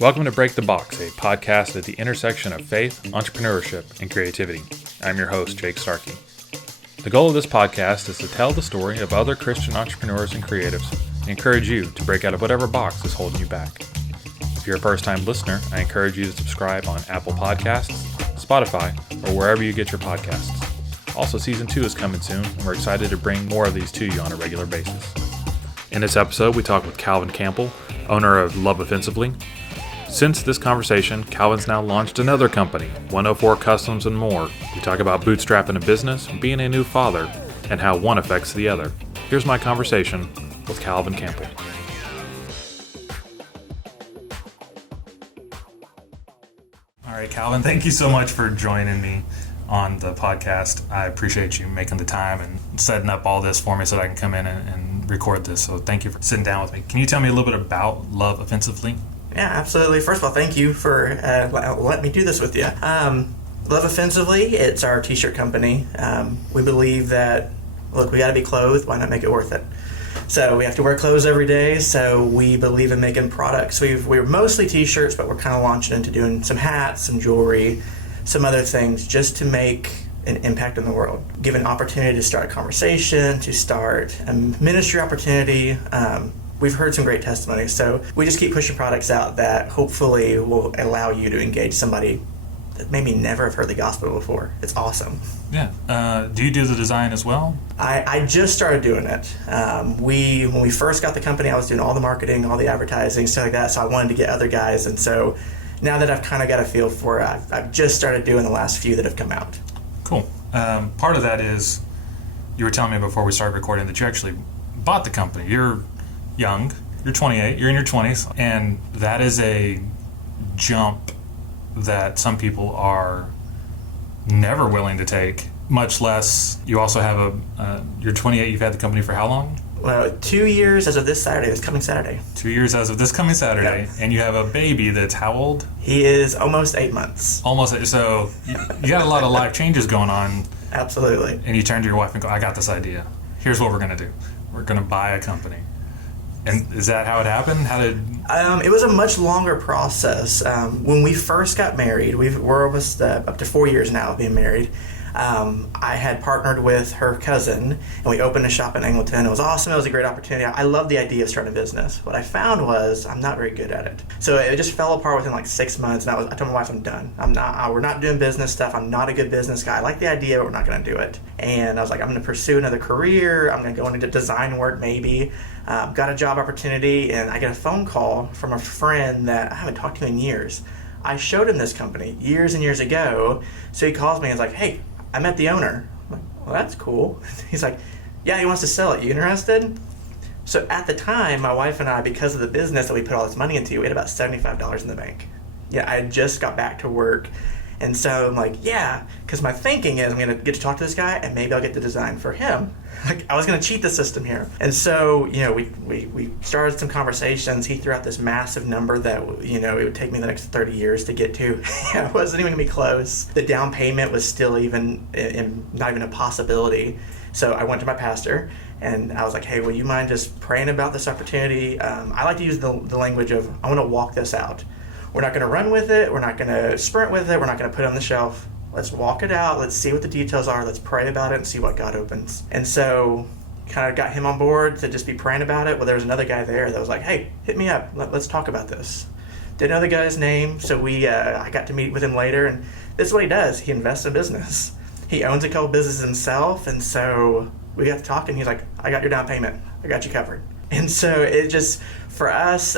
Welcome to Break the Box, a podcast at the intersection of faith, entrepreneurship, and creativity. I'm your host, Jake Starkey. The goal of this podcast is to tell the story of other Christian entrepreneurs and creatives and encourage you to break out of whatever box is holding you back. If you're a first-time listener, I encourage you to subscribe on Apple Podcasts, Spotify, or wherever you get your podcasts. Also, Season 2 is coming soon, and we're excited to bring more of these to you on a regular basis. In this episode, we talk with Calvin Campbell, owner of Love Offensively. Since this conversation, Calvin's now launched another company, 104 Customs and more. We talk about bootstrapping a business, being a new father, and how one affects the other. Here's my conversation with Calvin Campbell. All right, Calvin, thank you so much for joining me on the podcast. I appreciate you making the time and setting up all this for me so that I can come in and record this. So thank you for sitting down with me. Can you tell me a little bit about Love Offensively? Yeah, absolutely. First of all, thank you for letting me do this with you. Love Offensively, it's our t-shirt company. We believe that, look, we got to be clothed. Why not make it worth it? So we have to wear clothes every day, so we believe in making products. We're mostly t-shirts, but we're kind of launching into doing some hats, some jewelry, some other things just to make an impact in the world. Give an opportunity to start a conversation, to start a ministry opportunity. We've heard some great testimonies, so we just keep pushing products out that hopefully will allow you to engage somebody that maybe never have heard the gospel before. It's awesome. Yeah. Do you do the design as well? I just started doing it. When we first got the company, I was doing all the marketing, all the advertising, stuff like that, so I wanted to get other guys, and so now that I've kind of got a feel for it, I've just started doing the last few that have come out. Cool. Part of that is, you were telling me before we started recording that you actually bought the company. You're young, you're 28, you're in your 20s, and that is a jump that some people are never willing to take, much less you also have you're 28, you've had the company for how long? Well, 2 years as of this Saturday, this coming Saturday. 2 years as of this coming Saturday, Yep. And you have a baby that's how old? He is almost 8 months. Almost, so you got a lot of life changes going on. Absolutely. And you turn to your wife and go, I got this idea. Here's what we're going to do. We're going to buy a company. And is that how it happened? How did? It was a much longer process. When we first got married, we're almost up to 4 years now of being married. I had partnered with her cousin, and we opened a shop in Angleton. It was awesome. It was a great opportunity. I love the idea of starting a business. What I found was I'm not very good at it. So it just fell apart within like 6 months, and I told my wife I'm done. We're not doing business stuff. I'm not a good business guy. I like the idea, but we're not going to do it. And I was like, I'm going to pursue another career. I'm going to go into design work maybe. Got a job opportunity, and I get a phone call from a friend that I haven't talked to in years. I showed him this company years and years ago, so he calls me and is like, hey, I met the owner. I'm like, well, that's cool. He's like, yeah, he wants to sell it. You interested? So at the time, my wife and I, because of the business that we put all this money into, we had about $75 in the bank. Yeah, I had just got back to work. And so I'm like, yeah, because my thinking is I'm going to get to talk to this guy, and maybe I'll get the design for him. Like, I was going to cheat the system here. And so, we started some conversations. He threw out this massive number that, it would take me the next 30 years to get to. It wasn't even going to be close. The down payment was still not even a possibility. So I went to my pastor, and I was like, hey, will you mind just praying about this opportunity? I like to use the language of, I want to walk this out. We're not going to run with it. We're not going to sprint with it. We're not going to put it on the shelf. Let's walk it out. Let's see what the details are. Let's pray about it and see what God opens. And so kind of got him on board to just be praying about it. Well, there was another guy there that was like, hey, hit me up. Let's talk about this. Didn't know the guy's name, so I got to meet with him later. And this is what he does. He invests in business. He owns a couple businesses himself. And so we got to talking. He's like, I got your down payment. I got you covered. And so it just, for us,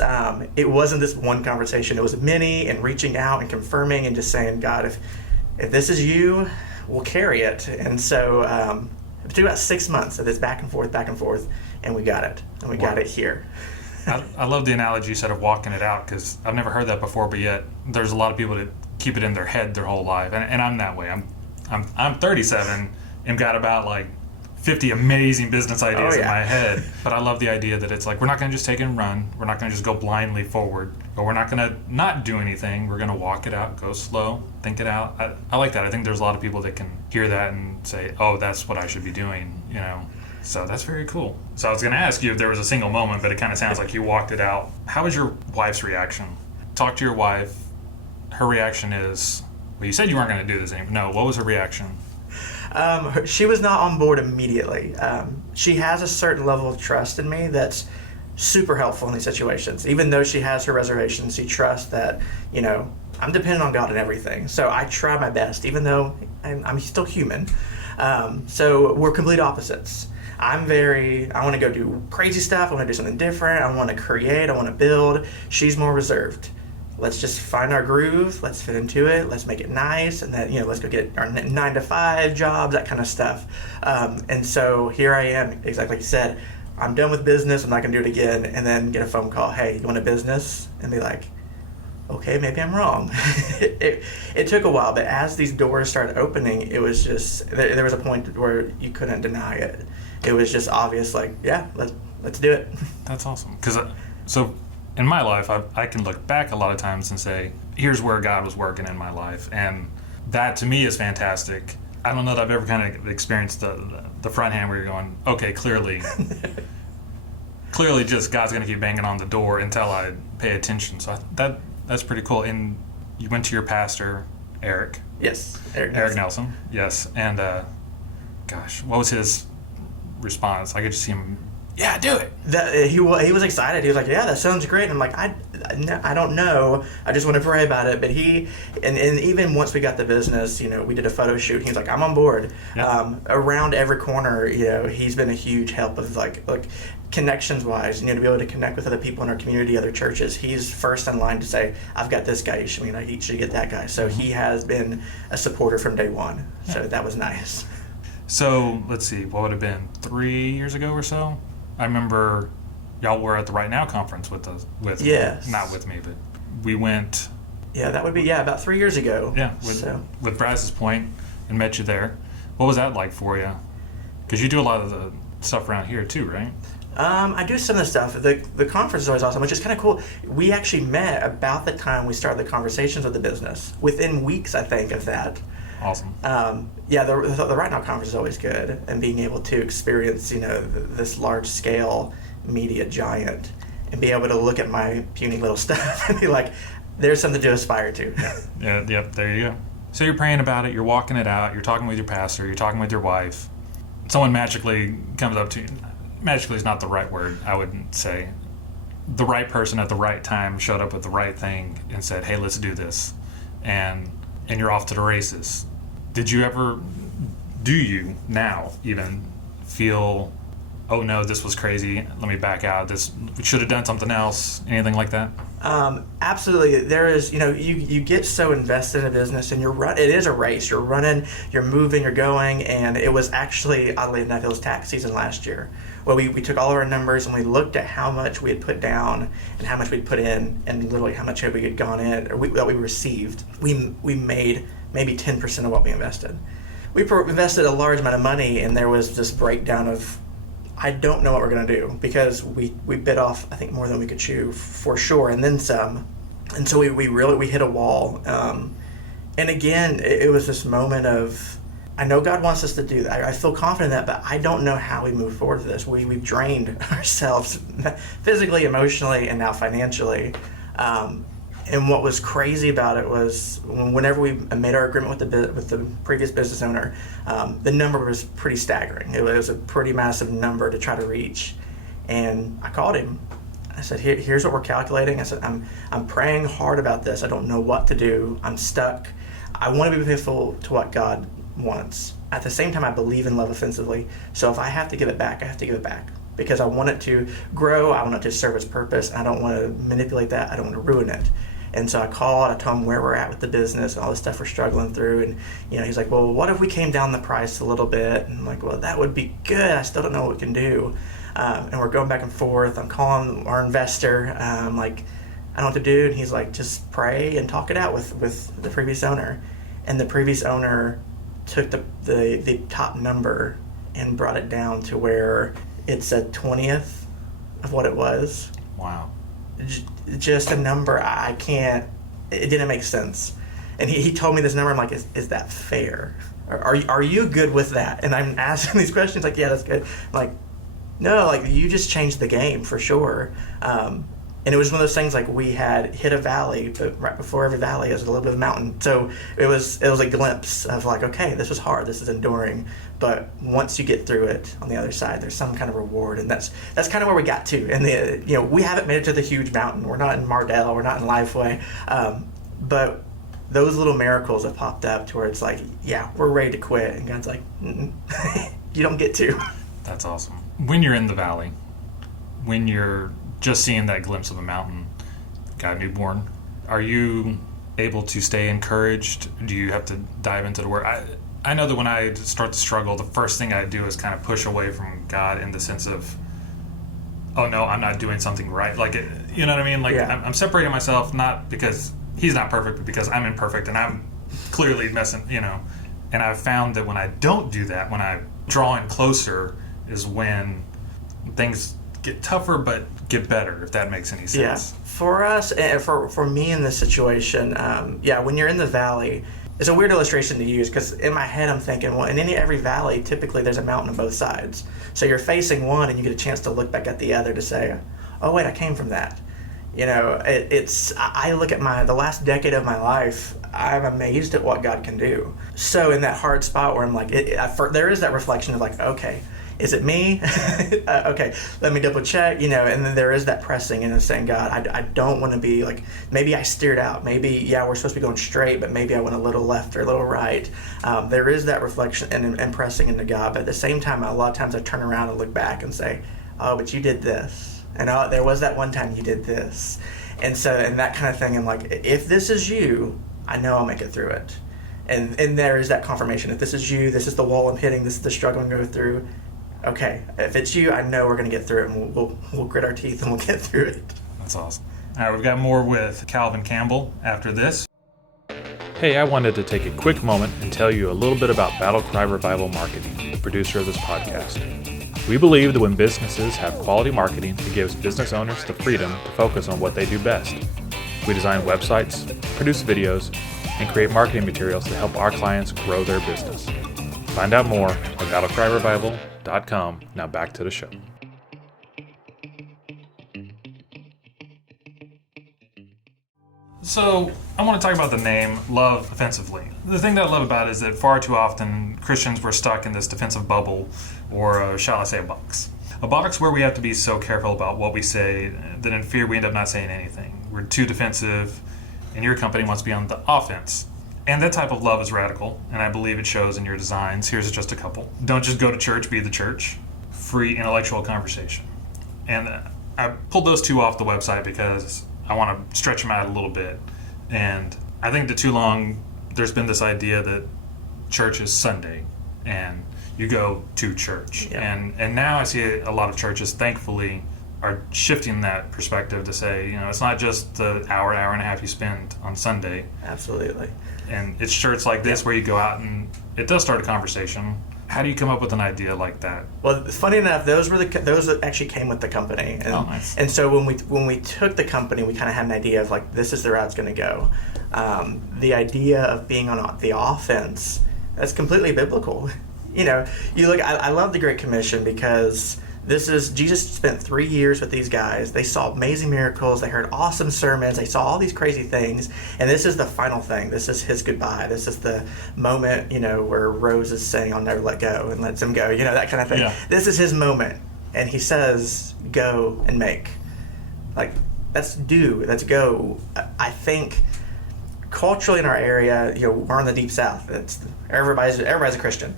it wasn't this one conversation. It was many, and reaching out and confirming and just saying, God, if this is you, we'll carry it. And so it took about 6 months of this back and forth, and we got it. And we got it here. I love the analogy you said of walking it out, because I've never heard that before, but yet there's a lot of people that keep it in their head their whole life. And I'm that way. I'm 37 and got about like 50 amazing business ideas in my head. But I love the idea that it's like, we're not going to just take it and run. We're not going to just go blindly forward. But we're not going to not do anything. We're going to walk it out, go slow, think it out. I like that. I think there's a lot of people that can hear that and say, oh, that's what I should be doing, So that's very cool. So I was going to ask you if there was a single moment, but it kind of sounds like you walked it out. How was your wife's reaction talk to your wife. Her reaction is, well, you said you weren't going to do this anymore. No, what was her reaction? She was not on board immediately. She has a certain level of trust in me that's super helpful in these situations. Even though she has her reservations, she trusts that, I'm dependent on God in everything. So I try my best, even though I'm still human. So we're complete opposites. I want to go do crazy stuff. I want to do something different. I want to create. I want to build. She's more reserved. Let's just find our groove. Let's fit into it. Let's make it nice. And then, let's go get our 9-to-5 jobs, that kind of stuff. And so here I am, exactly like you said. I'm done with business. I'm not going to do it again. And then get a phone call. Hey, you want a business? And be like, okay, maybe I'm wrong. It took a while, but as these doors started opening, it was just, there was a point where you couldn't deny it. It was just obvious, like, yeah, let's do it. That's awesome. Because so in my life, I can look back a lot of times and say, here's where God was working in my life. And that to me is fantastic. I don't know that I've ever kind of experienced the front hand where you're going, okay, clearly just God's going to keep banging on the door until I pay attention. So that's pretty cool. And you went to your pastor, Eric. Yes, Eric Nelson. Yes. And gosh, what was his response? I could just see him, yeah, do it. He was excited. He was like, yeah, that sounds great. And I'm like, I don't know. I just want to pray about it. But and even once we got the business, we did a photo shoot. He was like, I'm on board. Yep. Around every corner, he's been a huge help of like connections wise, to be able to connect with other people in our community, other churches. He's first in line to say, I've got this guy. You should get that guy. So he has been a supporter from day one. So that was nice. So let's see, what would have been 3 years ago or so? I remember y'all were at the Right Now conference with yes. Not with me, but we went. Yeah, that would be about 3 years ago. Yeah, with Brazos Point, and met you there. What was that like for you? Because you do a lot of the stuff around here too, right? I do some of the stuff. The conference is always awesome, which is kind of cool. We actually met about the time we started the conversations with the business. Within weeks, I think, of that. Awesome. The Right Now conference is always good, and being able to experience, this large-scale media giant, and be able to look at my puny little stuff and be like, there's something to aspire to. Yep, there you go. So you're praying about it, you're walking it out, you're talking with your pastor, you're talking with your wife. Someone magically comes up to you. Magically is not the right word, I wouldn't say. The right person at the right time showed up with the right thing and said, hey, let's do this. And you're off to the races. Do you now even feel, oh no, this was crazy, let me back out, we should have done something else, anything like that? Absolutely. There is, you get so invested in a business, and it is a race. You're running, you're moving, you're going, and it was actually, oddly enough, it was tax season last year. Well, we took all of our numbers and we looked at how much we had put down and how much we'd put in, and literally how much we had gone in, or that we received. We made maybe 10% of what we invested. We invested a large amount of money, and there was this breakdown of, I don't know what we're going to do, because we bit off, I think, more than we could chew for sure, and then some. And so we hit a wall. And again, it was this moment of, I know God wants us to do that. I feel confident in that, but I don't know how we move forward with this. We've drained ourselves physically, emotionally, and now financially. And what was crazy about it was whenever we made our agreement with the previous business owner, the number was pretty staggering. It was a pretty massive number to try to reach. And I called him. I said, here's what we're calculating. I said, I'm praying hard about this. I don't know what to do. I'm stuck. I want to be faithful to what God wants. At the same time, I believe in love offensively. So if I have to give it back, I have to give it back. Because I want it to grow. I want it to serve its purpose. I don't want to manipulate that. I don't want to ruin it. And so I called, I told him where we're at with the business and all the stuff we're struggling through. And, he's like, well, what if we came down the price a little bit? And I'm like, well, that would be good. I still don't know what we can do. And we're going back and forth. I'm calling our investor. I'm like, I don't know what to do. And he's like, just pray and talk it out with the previous owner. And the previous owner took the top number and brought it down to where it's a 20th of what it was. Wow. Just a number it didn't make sense. And he told me this number. I'm like, is that fair? Are you good with that? And I'm asking these questions like, yeah, that's good. I'm like, no, like, you just changed the game for sure. And And it was one of those things like we had hit a valley, but right before every valley is a little bit of a mountain. So it was a glimpse of like, okay, this was hard, this is enduring, but once you get through it on the other side, there's some kind of reward, and that's kind of where we got to. And we haven't made it to the huge mountain. We're not in Mardell, we're not in Lifeway, but those little miracles have popped up to where it's like, yeah, we're ready to quit, and God's like, you don't get to. That's awesome. When you're in the valley, when you're just seeing that glimpse of a mountain, got a newborn, are you able to stay encouraged? Do you have to dive into the Word? I know that when I start to struggle, the first thing I do is kind of push away from God in the sense of, oh no, I'm not doing something right. Like, you know what I mean? Like, yeah. I'm separating myself, not because He's not perfect, but because I'm imperfect and I'm clearly messing, And I've found that when I don't do that, when I draw in closer, is when things get tougher but get better, if that makes any sense. Yeah. For us, and for me in this situation, when you're in the valley, it's a weird illustration to use because in my head I'm thinking, well, in every valley, typically there's a mountain on both sides. So you're facing one and you get a chance to look back at the other to say, oh wait, I came from that. I look at the last decade of my life, I'm amazed at what God can do. So in that hard spot where I'm like, there is that reflection of like, okay, is it me? Okay, let me double check, and then there is that pressing and saying, God, I don't want to be like, maybe I steered out. Maybe, we're supposed to be going straight, but maybe I went a little left or a little right. There is that reflection and pressing into God. But at the same time, a lot of times I turn around and look back and say, oh, but you did this. And there was that one time you did this. And that kind of thing. And like, if this is you, I know I'll make it through it. And there is that confirmation. If this is you, this is the wall I'm hitting, this is the struggle I'm going through. Okay, if it's you, I know we're going to get through it, and we'll grit our teeth and we'll get through it. That's awesome. All right, we've got more with Calvin Campbell after this. Hey, I wanted to take a quick moment and tell you a little bit about Battle Cry Revival Marketing, the producer of this podcast. We believe that when businesses have quality marketing, it gives business owners the freedom to focus on what they do best. We design websites, produce videos, and create marketing materials to help our clients grow their business. Find out more at battlecryrevival.com. Now back to the show. So I want to talk about the name Love Offensively. The thing that I love about it is that far too often Christians were stuck in this defensive bubble, or shall I say a box. A box where we have to be so careful about what we say that in fear we end up not saying anything. We're too defensive, and your company wants to be on the offense. And that type of love is radical, and I believe it shows in your designs. Here's just a couple. Don't just go to church, be the church. Free intellectual conversation. And I pulled those two off the website because I want to stretch them out a little bit. And I think that too long there's been this idea that church is Sunday and you go to church. Yeah. And now I see a lot of churches, thankfully, are shifting that perspective to say, it's not just the hour and a half you spend on Sunday. Absolutely. And it's church like this where you go out and it does start a conversation. How do you come up with an idea like that? Well, funny enough, those that actually came with the company. And, nice. And so when we took the company, we kind of had an idea of like, this is the route it's going to go. The idea of being on the offense, that's completely biblical. You look. I love the Great Commission because Jesus spent 3 years with these guys. They saw amazing miracles. They heard awesome sermons. They saw all these crazy things. And this is the final thing. This is his goodbye. This is the moment, where Rose is saying, I'll never let go, and lets him go, that kind of thing. Yeah. This is his moment. And he says, go and make. Like, let's go. I think culturally in our area, we're in the Deep South. Everybody's a Christian.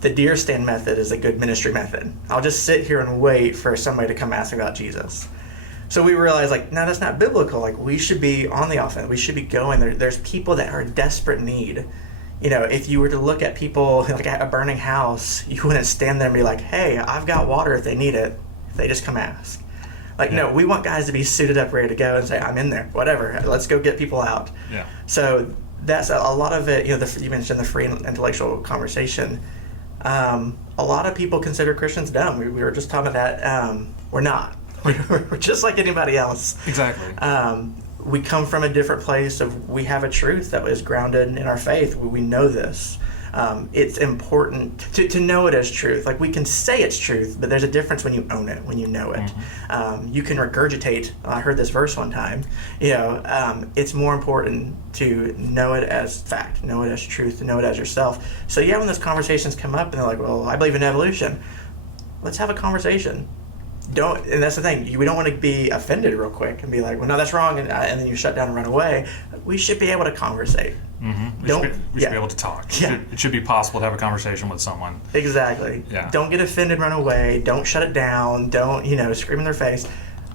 The deer stand method is a good ministry method. I'll just sit here and wait for somebody to come ask me about Jesus. So we realized, no, that's not biblical. We should be on the offense. We should be going. There's people that are in desperate need. If you were to look at people at a burning house, you wouldn't stand there and be like, hey, I've got water if they need it, if they just come ask. No, we want guys to be suited up, ready to go and say, I'm in there, whatever. Let's go get people out. Yeah. So that's a lot of it. You mentioned the free intellectual conversation. A lot of people consider Christians dumb. We were just talking about that. We're not. We're just like anybody else. Exactly. We come from a different place we have a truth that is grounded in our faith. We know this. it's important to know it as truth. Like, we can say it's truth, but there's a difference when you own it, when you know it. You can regurgitate. I heard this verse one time. It's more important to know it as fact, know it as truth, to know it as yourself. So when those conversations come up and they're like, well, I believe in evolution, let's have a conversation. And that's the thing, we don't want to be offended real quick and be like, well, no, that's wrong, and then you shut down and run away. We should be able to conversate. We should be able to talk. Yeah. It should be possible to have a conversation with someone. Exactly. Yeah. Don't get offended, run away. Don't shut it down. Don't, scream in their face.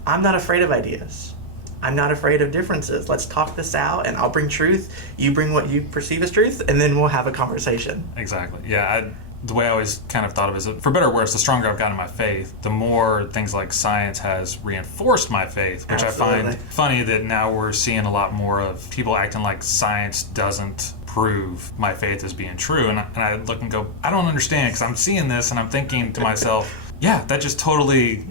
I'm not afraid of ideas. I'm not afraid of differences. Let's talk this out, and I'll bring truth. You bring what you perceive as truth, and then we'll have a conversation. Exactly. Yeah. The way I always kind of thought of it is, for better or worse, the stronger I've gotten in my faith, the more things like science has reinforced my faith, which Absolutely. I find funny that now we're seeing a lot more of people acting like science doesn't prove my faith as being true. And I look and go, I don't understand, because I'm seeing this and I'm thinking to myself, yeah, that just totally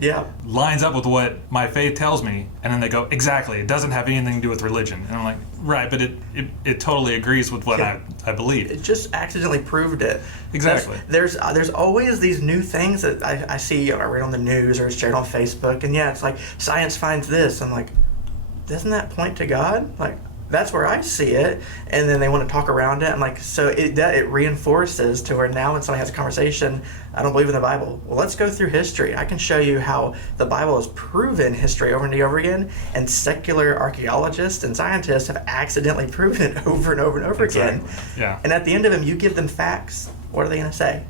lines up with what my faith tells me. And then they go, exactly, it doesn't have anything to do with religion. And I'm like, right, but it totally agrees with what I believe. It just accidentally proved it. Exactly. There's always these new things that I see or read on the news or it's shared on Facebook. And it's like, science finds this. I'm like, doesn't that point to God? Like, that's where I see it. And then they want to talk around it. I'm like, so it reinforces to where now when somebody has a conversation, I don't believe in the Bible. Well, let's go through history. I can show you how the Bible has proven history over and over again, and secular archaeologists and scientists have accidentally proven it over and over and over again. Yeah. And at the end of them, you give them facts. What are they going to say?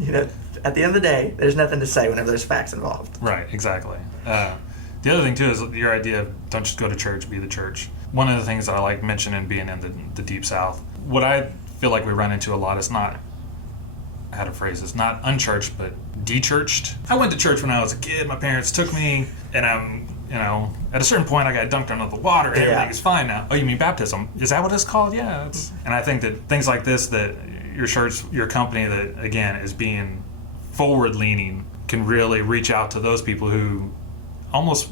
Yeah. At the end of the day, there's nothing to say whenever there's facts involved. Right, exactly. The other thing, too, is your idea of don't just go to church, be the church. One of the things that I like mentioning being in the Deep South, what I feel like we run into a lot is not, how to phrase this, not unchurched, but de-churched. I went to church when I was a kid. My parents took me, and at a certain point I got dunked under the water, and everything is fine now. Oh, you mean baptism? Is that what it's called? Yeah. And I think that things like this, that your church, your company that, again, is being forward-leaning, can really reach out to those people who almost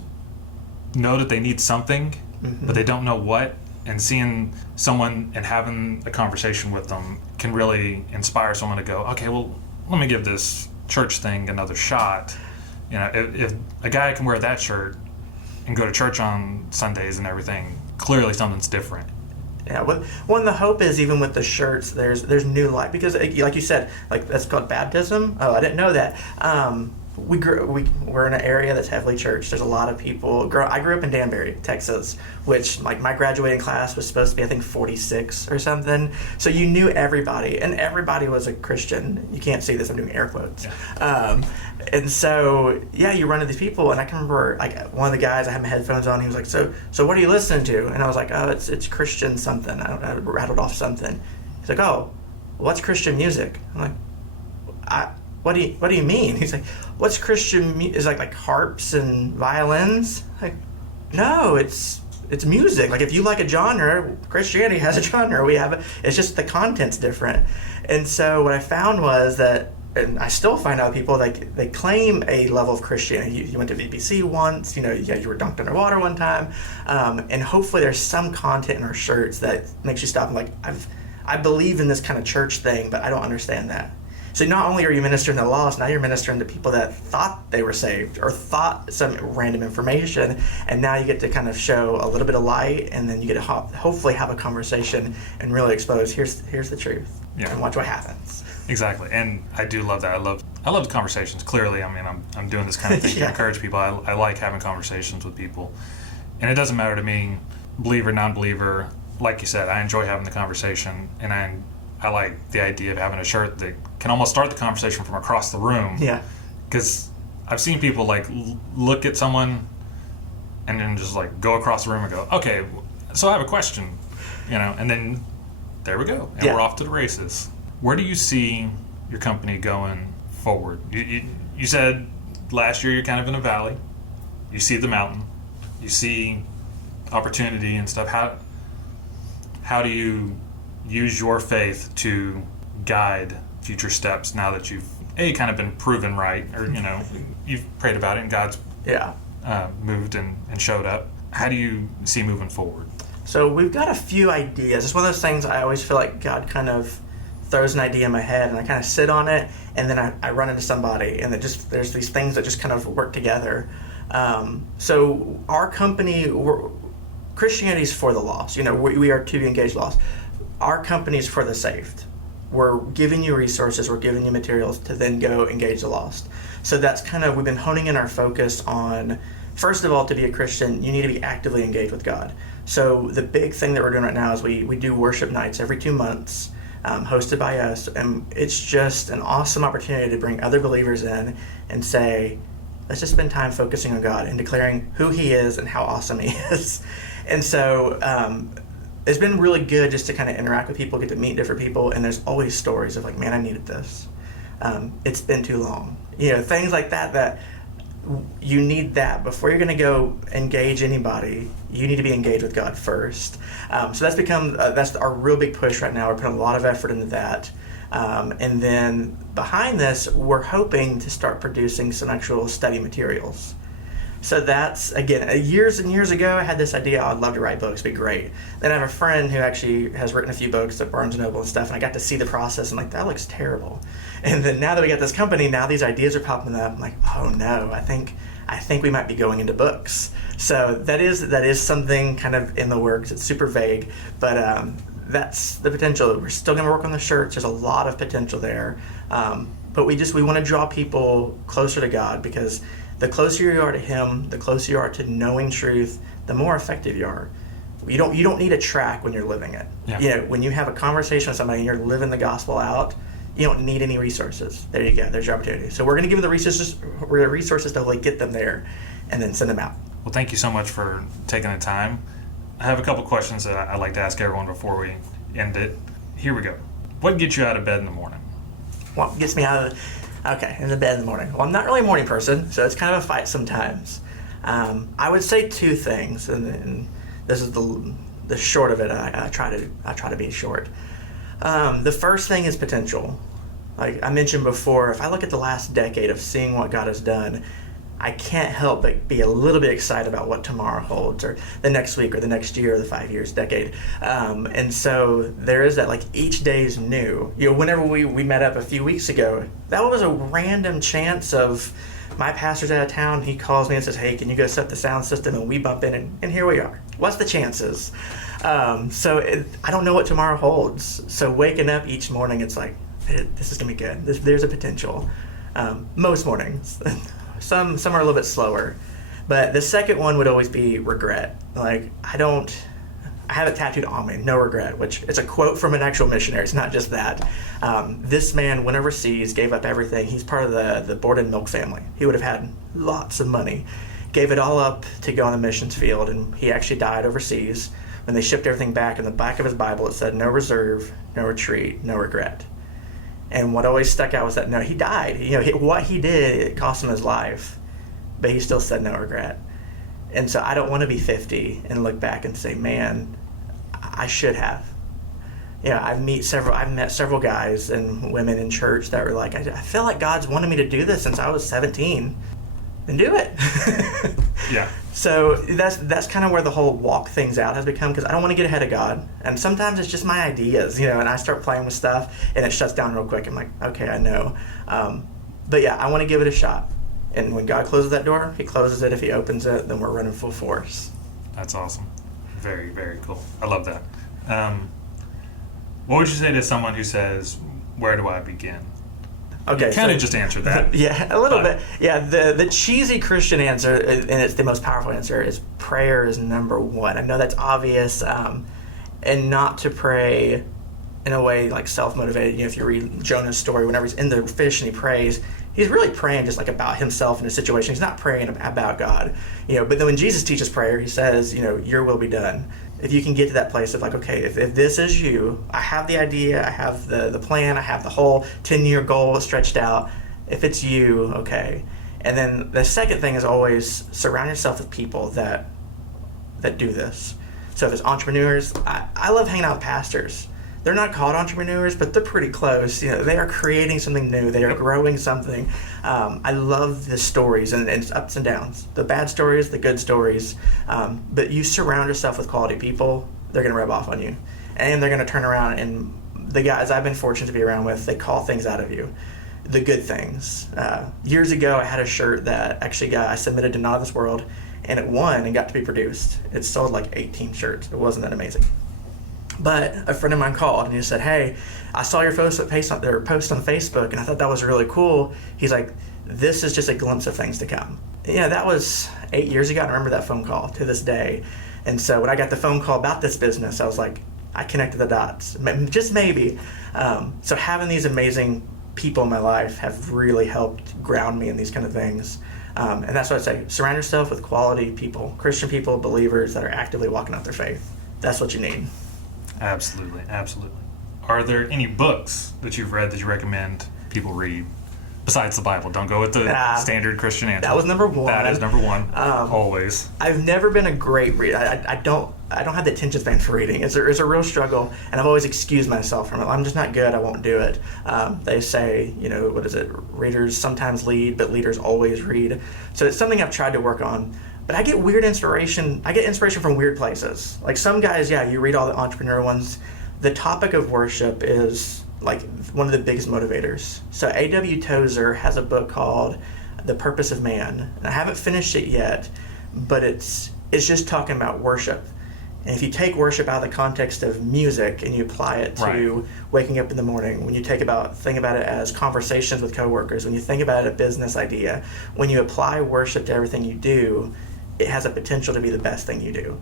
know that they need something, but they don't know what, and seeing someone and having a conversation with them can really inspire someone to go, okay, well, let me give this church thing another shot. If a guy can wear that shirt and go to church on Sundays and everything, clearly something's different. Yeah, well, the hope is even with the shirts, there's new life, because like you said, like that's called baptism. Oh, I didn't know that. We're in an area that's heavily churched. There's a lot of people. I grew up in Danbury, Texas, which like my graduating class was supposed to be, I think, 46 or something. So you knew everybody, and everybody was a Christian. You can't see this, I'm doing air quotes. Yeah. And so, you run into these people, and I can remember, like, one of the guys, I had my headphones on, he was like, so what are you listening to? And I was like, oh, it's Christian something. I rattled off something. He's like, oh, what's Christian music? I'm like, what do you mean? He's like, what's Christian music? Is like harps and violins? Like, no, it's music. Like, if you like a genre, Christianity has a genre. It's just the content's different. And so what I found was that, and I still find out people, like, they claim a level of Christianity. You went to BBC once, you were dunked underwater one time, and hopefully there's some content in our shirts that makes you stop and like, I believe in this kind of church thing, but I don't understand that. So not only are you ministering to the lost, now you're ministering to people that thought they were saved or thought some random information, and now you get to kind of show a little bit of light, and then you get to hopefully have a conversation and really expose, here's the truth, and watch what happens. Exactly, and I do love that. I love the conversations. Clearly, I mean, I'm doing this kind of thing to encourage people. I like having conversations with people, and it doesn't matter to me, believer, non-believer. Like you said, I enjoy having the conversation, and I like the idea of having a shirt that can almost start the conversation from across the room. Yeah. Because I've seen people like look at someone and then just like go across the room and go, okay, so I have a question, and then there we go, and we're off to the races. Where do you see your company going forward? You said last year you're kind of in a valley. You see the mountain. You see opportunity and stuff. How do you use your faith to guide future steps now that you've kind of been proven right, or you've prayed about it and God's moved and showed up? How do you see moving forward? So we've got a few ideas. It's one of those things I always feel like God kind of throws an idea in my head, and I kind of sit on it, and then I run into somebody, and there's these things that just kind of work together. So our company, Christianity is for the lost. We are to engage lost. Our company is for the saved. We're giving you resources, we're giving you materials to then go engage the lost. So that's we've been honing in our focus on, first of all, to be a Christian, you need to be actively engaged with God. So the big thing that we're doing right now is we do worship nights every 2 months, hosted by us, and it's just an awesome opportunity to bring other believers in and say, let's just spend time focusing on God and declaring who He is and how awesome He is. And so it's been really good just to kind of interact with people, get to meet different people, and there's always stories of like, man, I needed this. It's been too long. Things like that you need that. Before you're going to go engage anybody, you need to be engaged with God first. So that's become, that's our real big push right now. We're putting a lot of effort into that. And then behind this, we're hoping to start producing some actual study materials. So that's, again, years and years ago, I had this idea, I'd love to write books, it'd be great. Then I have a friend who actually has written a few books at Barnes & Noble and stuff, and I got to see the process, and that looks terrible. And then now that we got this company, now these ideas are popping up, I'm like, oh no, I think we might be going into books. So that is something kind of in the works. It's super vague, but that's the potential. We're still going to work on the shirts. There's a lot of potential there. But we want to draw people closer to God, because the closer you are to Him, the closer you are to knowing truth, the more effective you are. You don't need a track when you're living it. Yeah. When you have a conversation with somebody and you're living the gospel out, you don't need any resources. There you go. There's your opportunity. So we're going to give them the resources to really get them there and then send them out. Well, thank you so much for taking the time. I have a couple questions that I'd like to ask everyone before we end it. Here we go. What gets you out of bed in the morning? What gets me out of in the bed in the morning? Well, I'm not really a morning person, so it's kind of a fight sometimes. I would say two things, and this is the short of it. I try to be short. The first thing is potential. Like I mentioned before, if I look at the last decade of seeing what God has done, I can't help but be a little bit excited about what tomorrow holds, or the next week, or the next year, or the 5 years, decade. And so there is that, like, each day is new. Whenever we met up a few weeks ago, that was a random chance of my pastor's out of town. He calls me and says, hey, can you go set the sound system? And we bump in, and here we are. What's the chances? I don't know what tomorrow holds. So waking up each morning, it's like, this is going to be good. There's a potential. Most mornings. Some are a little bit slower. But the second one would always be regret. Like, I have it tattooed on me, no regret, which it's a quote from an actual missionary. It's not just that. This man went overseas, gave up everything. He's part of the Board and Milk family. He would have had lots of money. Gave it all up to go on the missions field, and he actually died overseas. When they shipped everything back, in the back of his Bible, it said, no reserve, no retreat, no regret. And what always stuck out was that, no, he died. What he did, it cost him his life, but he still said no regret. And so I don't want to be 50 and look back and say, man, I should have. I've met several guys and women in church that were like, I feel like God's wanted me to do this since I was 17. Then do it. Yeah. So that's kind of where the whole walk things out has become, because I don't want to get ahead of God. And sometimes it's just my ideas, and I start playing with stuff and it shuts down real quick. I'm like, okay, I know. But yeah, I want to give it a shot. And when God closes that door, He closes it. If He opens it, then we're running full force. That's awesome. Very, very cool. I love that. What would you say to someone who says, where do I begin? Okay, you kind of just answered that. Yeah, a little bit. Yeah, the cheesy Christian answer, and it's the most powerful answer, is prayer is number one. I know that's obvious, and not to pray in a way like self-motivated. If you read Jonah's story, whenever he's in the fish and he prays, he's really praying just like about himself and his situation. He's not praying about God. But then when Jesus teaches prayer, He says, your will be done. If you can get to that place of like, okay, if this is you, I have the idea, I have the plan, I have the whole 10-year goal stretched out. If it's you, okay. And then the second thing is always surround yourself with people that do this. So if it's entrepreneurs, I love hanging out with pastors. They're not called entrepreneurs, but they're pretty close. They are creating something new. They are growing something. I love the stories and it's ups and downs. The bad stories, the good stories. But you surround yourself with quality people, they're going to rub off on you. And they're going to turn around and the guys I've been fortunate to be around with, they call things out of you, the good things. Years ago, I had a shirt that actually I submitted to Not of This World, and it won and got to be produced. It sold like 18 shirts. It wasn't that amazing. But a friend of mine called and he said, hey, I saw your post on Facebook, and I thought that was really cool. He's like, this is just a glimpse of things to come. That was 8 years ago. I remember that phone call to this day. And so when I got the phone call about this business, I was like, I connected the dots, just maybe. So having these amazing people in my life have really helped ground me in these kind of things. And that's what I'd say. Surround yourself with quality people, Christian people, believers that are actively walking out their faith. That's what you need. Absolutely. Are there any books that you've read that you recommend people read besides the Bible? Don't go with the standard Christian answer. That was number one. That is number one, always. I've never been a great reader. I don't have the attention span for reading. It's a real struggle, and I've always excused myself from it. I'm just not good. I won't do it. They say, what is it? Readers sometimes lead, but leaders always read. So it's something I've tried to work on. But I get weird inspiration. I get inspiration from weird places. Like some guys, you read all the entrepreneur ones. The topic of worship is like one of the biggest motivators. So A.W. Tozer has a book called The Purpose of Man. And I haven't finished it yet, but it's just talking about worship. And if you take worship out of the context of music and you apply it to waking up in the morning, when you think about it as conversations with coworkers, when you think about it a business idea, when you apply worship to everything you do, it has a potential to be the best thing you do.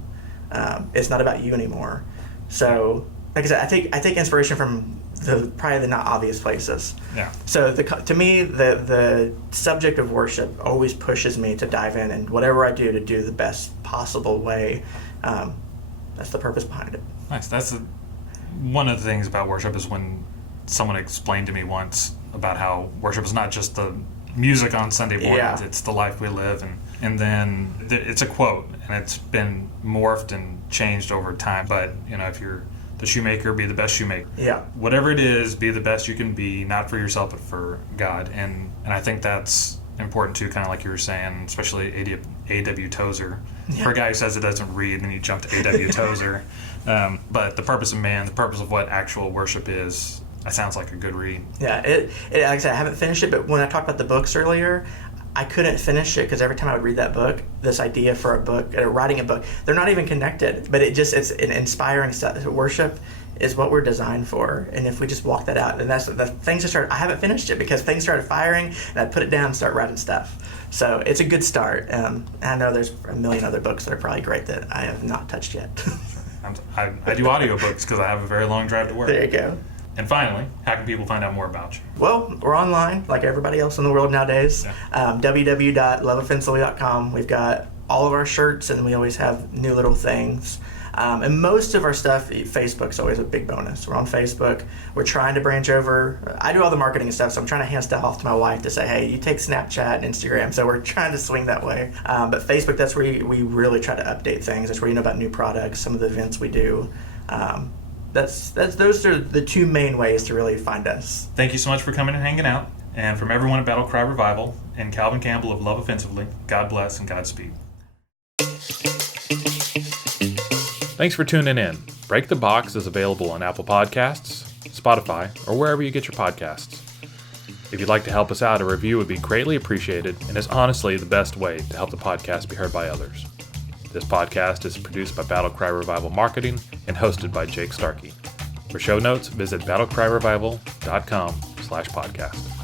It's not about you anymore. So, like I said, I take inspiration from probably the not obvious places. Yeah. So to me, the subject of worship always pushes me to dive in, and whatever I do to do the best possible way. That's the purpose behind it. Nice. That's one of the things about worship is when someone explained to me once about how worship is not just the music on Sunday mornings, it's the life we live. And then it's a quote, and it's been morphed and changed over time. But, if you're the shoemaker, be the best shoemaker. Yeah. Whatever it is, be the best you can be, not for yourself, but for God. And I think that's important too, kind of like you were saying, especially A.W. Tozer. Yeah. For a guy who says it doesn't read, and you jump to A.W. Tozer. But the purpose of man, the purpose of what actual worship is, that sounds like a good read. Yeah, it like I said, I haven't finished it, but when I talked about the books earlier, I couldn't finish it because every time I would read that book, this idea for a book, writing a book, they're not even connected, but it's an inspiring stuff. Worship is what we're designed for, and if we just walk that out, and that's the things that started. I haven't finished it because things started firing, and I put it down and start writing stuff. So it's a good start. And I know there's a million other books that are probably great that I have not touched yet. I do audiobooks because I have a very long drive to work. There you go. And finally, how can people find out more about you? Well, we're online like everybody else in the world nowadays. Yeah. www.loveoffensively.com. We've got all of our shirts, and we always have new little things. And most of our stuff, Facebook's always a big bonus. We're on Facebook. We're trying to branch over. I do all the marketing and stuff, so I'm trying to hand stuff off to my wife to say, hey, you take Snapchat and Instagram. So we're trying to swing that way. But Facebook, that's where we really try to update things. That's where you know about new products, some of the events we do. Those are the two main ways to really find us. Thank you so much for coming and hanging out. And from everyone at Battle Cry Revival and Calvin Campbell of Love Offensively, God bless and Godspeed. Thanks for tuning in. Break the Box is available on Apple Podcasts, Spotify, or wherever you get your podcasts. If you'd like to help us out, a review would be greatly appreciated and is honestly the best way to help the podcast be heard by others. This podcast is produced by Battle Cry Revival Marketing and hosted by Jake Starkey. For show notes, visit battlecryrevival.com/podcast.